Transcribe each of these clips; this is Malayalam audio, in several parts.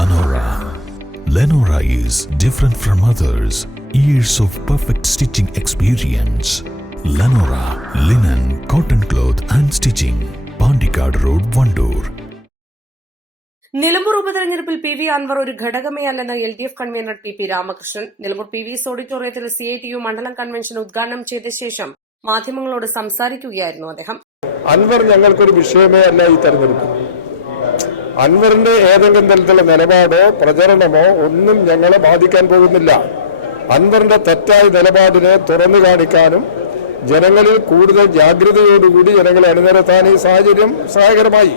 Lenora. Lenora is different from others. Years of perfect stitching experience. Lenora linen, cotton cloth and stitching. Pandikad Road, Vandoor. Nilambur ഉപതെരഞ്ഞെടുപ്പിൽ പി.വി. അൻവർ ഒരു ഘടകമേ അല്ലെന്ന് എൽ.ഡി.എഫ് കൺവീനർ ടി.പി. രാമകൃഷ്ണൻ നിലമ്പൂർ പി.വി.എസ് ഓഡിറ്റോറിയത്തിൽ CITU മണ്ഡലം കൺവെൻഷൻ ഉദ്ഘാടനം ചെയ്ത ശേഷം മാധ്യമങ്ങളോട് സംസാരിക്കുകയായിരുന്നു അദ്ദേഹം. അൻവർ ഞങ്ങൾക്കൊരു വിഷയമേ അല്ല ഈ തെരഞ്ഞെടുപ്പ്. അൻവറിന്റെ ഏതെങ്കിലും തരത്തിലുള്ള നിലപാടോ പ്രചരണമോ ഒന്നും ഞങ്ങളെ ബാധിക്കാൻ പോകുന്നില്ല. അൻവറിന്റെ തെറ്റായ നിലപാടിനെ തുറന്നു കാണിക്കാനും ജനങ്ങളിൽ കൂടുതൽ ജാഗ്രതയോടുകൂടി ജനങ്ങളെ അണിനിരത്താൻ ഈ സാഹചര്യം സഹായകരമായി.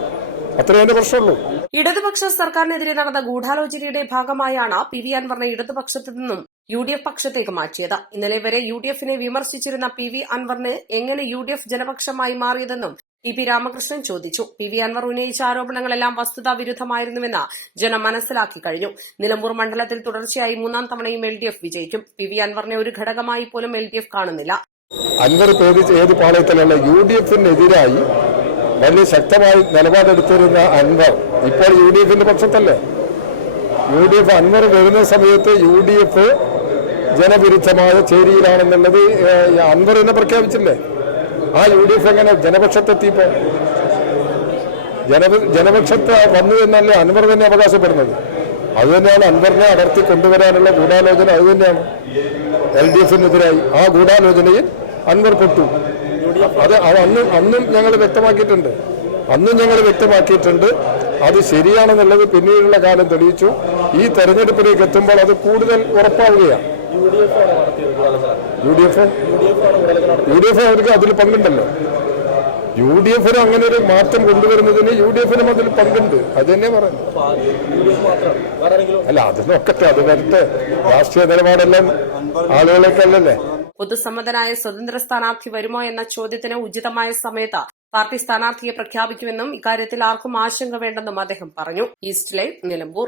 അത്രയേ പ്രശ്നമുള്ളൂ. ഇടതുപക്ഷ സർക്കാരിനെതിരെ നടന്ന ഗൂഢാലോചനയുടെ ഭാഗമായാണ് പി.വി. അൻവറിനെ ഇടതുപക്ഷത്തു നിന്നും UDF പക്ഷത്തേക്ക് മാറ്റിയത്. ഇന്നലെ വരെ UDFനെ വിമർശിച്ചിരുന്ന പി.വി. അൻവറിന് എങ്ങനെ UDF ജനപക്ഷമായി മാറിയതെന്നും ടി.പി. രാമകൃഷ്ണൻ ചോദിച്ചു. പി.വി. അൻവർ ഉന്നയിച്ച ആരോപണങ്ങളെല്ലാം വസ്തുതാവിരുദ്ധമായിരുന്നുവെന്ന് ജനം മനസ്സിലാക്കി കഴിഞ്ഞു. നിലമ്പൂർ മണ്ഡലത്തിൽ തുടർച്ചയായി 3-ാം തവണയും LDF വിജയിക്കും. പി.വി. അൻവറിനെ ഒരു ഘടകമായി പോലും LDF കാണുന്നില്ല. അൻവർ ഏത് പാളയത്തിലുള്ള UDFനെതിരായി വലിയ ശക്തമായി നിലപാടെടുത്തിരുന്ന അൻവർ ഇപ്പോൾ UDFന്റെ പക്ഷത്തല്ലേ? UDF അൻവർ വരുന്ന സമയത്ത് UDF ജനവിരുദ്ധമായ ചേരിയിലാണെന്നുള്ളത് അൻവർ തന്നെ പ്രഖ്യാപിച്ചില്ലേ? ആ UDF എങ്ങനെ ജനപക്ഷത്തെത്തിയപ്പോ ജനപക്ഷത്ത് വന്നു എന്നല്ലേ അൻവർ തന്നെ അവകാശപ്പെടുന്നത്? അതുതന്നെയാണ് അൻവറിനെ അടർത്തി കൊണ്ടുവരാനുള്ള ഗൂഢാലോചന. അതുതന്നെയാണ് LDFനെതിരായി ആ ഗൂഢാലോചനയിൽ അൻവർ പെട്ടു. അത് അന്നും ഞങ്ങൾ വ്യക്തമാക്കിയിട്ടുണ്ട്. അത് ശരിയാണെന്നുള്ളത് പിന്നീടുള്ള കാലം തെളിയിച്ചു. ഈ തെരഞ്ഞെടുപ്പിലേക്ക് എത്തുമ്പോൾ അത് കൂടുതൽ ഉറപ്പാവുകയാണ്. UDF അവർക്ക് അതിൽ പങ്കുണ്ടല്ലോ. UDFന് അങ്ങനെ ഒരു മാറ്റം കൊണ്ടുവരുന്നതിന് UDFനും അതിൽ പങ്കുണ്ട്. അത് തന്നെ പറയുന്നത്. അല്ല, അത് നോക്കട്ടെ, അത് വരട്ടെ. രാഷ്ട്രീയ നിലപാടെല്ലാം ആളുകളേക്കല്ലേ. പൊതുസമ്മതനായ സ്വതന്ത്ര സ്ഥാനാർത്ഥി വരുമോ എന്ന ചോദ്യത്തിന് ഉചിതമായ സമയത്ത് പാർട്ടി സ്ഥാനാർത്ഥിയെ പ്രഖ്യാപിക്കുമെന്നും ഇക്കാര്യത്തിൽ ആർക്കും ആശങ്ക വേണ്ടെന്നും അദ്ദേഹം പറഞ്ഞു. East live, Nilambur.